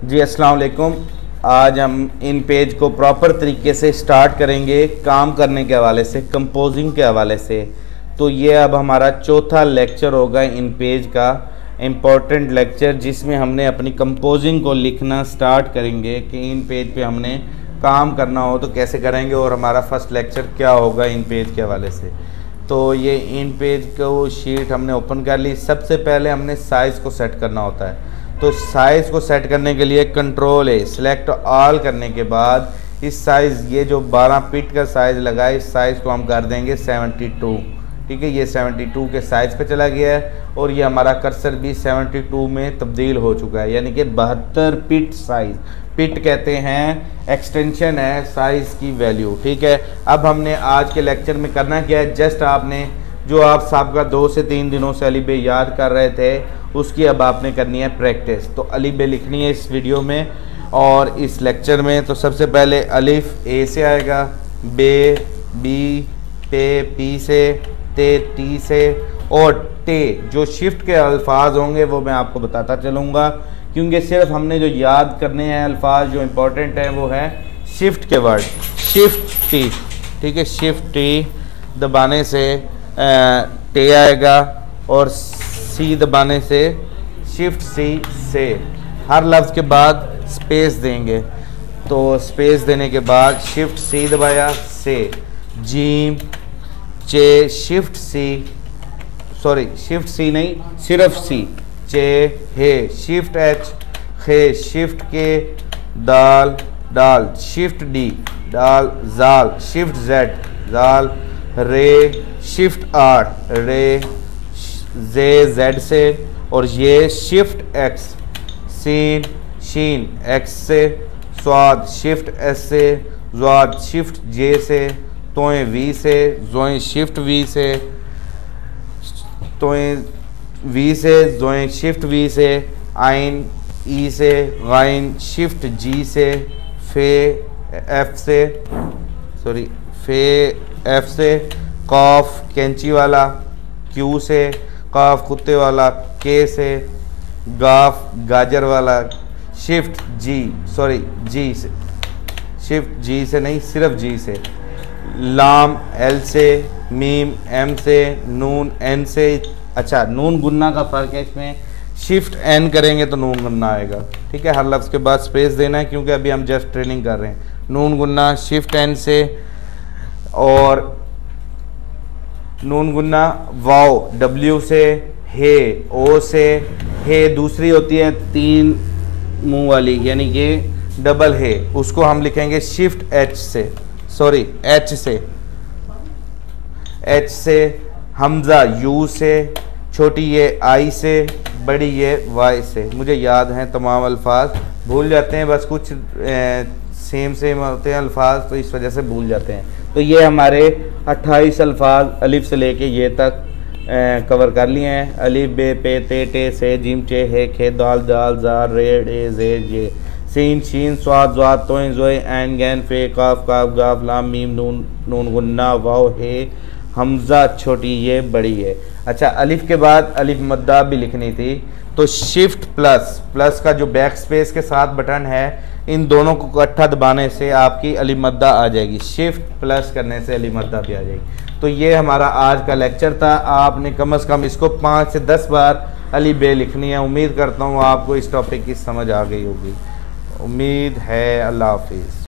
जी अस्सलाम वालेकुम। आज हम इन पेज को प्रॉपर तरीके से स्टार्ट करेंगे काम करने के हवाले से, कंपोजिंग के हवाले से। तो ये अब हमारा चौथा लेक्चर होगा इन पेज का, इम्पोर्टेंट लेक्चर, जिसमें हमने अपनी कंपोजिंग को लिखना स्टार्ट करेंगे कि इन पेज पे हमने काम करना हो तो कैसे करेंगे, और हमारा फर्स्ट लेक्चर क्या होगा इन पेज के हवाले से। तो ये इन पेज को शीट हमने ओपन कर ली। सबसे पहले हमने साइज़ को सेट करना होता है। तो साइज़ को सेट करने के लिए कंट्रोल है, सिलेक्ट ऑल करने के बाद इस साइज़, ये जो 12 फीट का साइज़ लगा है, इस साइज़ को हम कर देंगे 72। ठीक है, ये 72 के साइज़ पे चला गया है और ये हमारा कर्सर भी 72 में तब्दील हो चुका है, यानी कि 72 फीट साइज़। फीट कहते हैं एक्सटेंशन है साइज़ की वैल्यू। ठीक है, अब हमने आज के लेक्चर में करना क्या है, जस्ट आपने जो आप सबका 2 से 3 दिनों से अली बे याद कर रहे थे, उसकी अब आपने करनी है प्रैक्टिस। तो अली बे लिखनी है इस वीडियो में और इस लेक्चर में। तो सबसे पहले अलिफ ए से आएगा, बे बी, पे पी से, ते टी से, और टे जो शिफ्ट के अल्फाज होंगे वो मैं आपको बताता चलूँगा, क्योंकि सिर्फ हमने जो याद करने हैं अल्फाज जो इम्पोर्टेंट हैं वो है शिफ्ट के वर्ड। शिफ्ट टी, ठीक है, शिफ्ट टी दबाने से टे आएगा और सी दबाने से शिफ्ट सी से। हर लफ्ज़ के बाद स्पेस देंगे, तो स्पेस देने के बाद शिफ्ट सी दबाया से, जीम चे, shift C, sorry shift C नहीं, सिर्फ सी, चे हे, शिफ्ट एच, खे, शिफ्ट के, दाल डाल, शिफ्ट डी, डाल जाल, शिफ्ट जेड, जाल, रे, शिफ्ट आर, रे, जे जेड से, और ये शिफ्ट एक्स, सीन शीन एक्स से, स्वाद शिफ्ट एस से, ज्वाद शिफ्ट जे से, तोएं वी से, जोएं शिफ्ट वी से, तोएं वी से, जोएं शिफ्ट वी से, आइन ई से, गाइन शिफ्ट जी से, फे एफ से, सॉरी फे एफ से, कॉफ कैंची वाला क्यू से, काफ कुत्ते वाला के से, गाफ गाजर वाला शिफ्ट जी, सॉरी जी से, शिफ्ट जी से नहीं सिर्फ जी से, लाम एल से, मीम एम से, नून एन से। अच्छा, नून गुन्ना का फ़र्क है इसमें, शिफ्ट एन करेंगे तो नून गुन्ना आएगा। ठीक है, हर लफ्ज़ के बाद स्पेस देना है क्योंकि अभी हम जस्ट ट्रेनिंग कर रहे हैं। नून गुन्ना शिफ्ट एन से, और नून गुन्ना वाओ डब्ल्यू से, हे ओ से, हे दूसरी होती है 3 मुंह वाली, यानी कि डबल हे, उसको हम लिखेंगे शिफ्ट एच से, सॉरी एच से, एच से, हमज़ा यू से, छोटी ये आई से, बड़ी ये वाई से। मुझे याद हैं तमाम अल्फाज, भूल जाते हैं, बस कुछ सेम होते हैं अल्फाज, तो इस वजह से भूल जाते हैं। तो ये हमारे 28 अल्फाज अलिफ से लेके ये तक कवर कर लिए हैं। अलिफ बे पे ते टे से, जिम चे हे खे, दाल दाल जार, रे डे जे ये, सीन शीन स्वाद ज्वाद, तोएं जोए, ऐन गैन फे, काफ काफ गाफ, लाम मीम नून नून गुन्ना, वाओ हे, हमज़ा छोटी ये बड़ी है। अच्छा, अलिफ के बाद अलिफ मद्दा भी लिखनी थी, तो शिफ्ट प्लस, प्लस का जो बैक स्पेस के साथ बटन है, इन दोनों को इकट्ठा दबाने से आपकी अली मद्दा आ जाएगी, शिफ्ट प्लस करने से अली मद्दा भी आ जाएगी। तो ये हमारा आज का लेक्चर था। आपने कम से कम इसको 5 से 10 बार अली बे लिखनी है। उम्मीद करता हूँ आपको इस टॉपिक की समझ आ गई होगी, उम्मीद है। अल्लाह हाफिज़।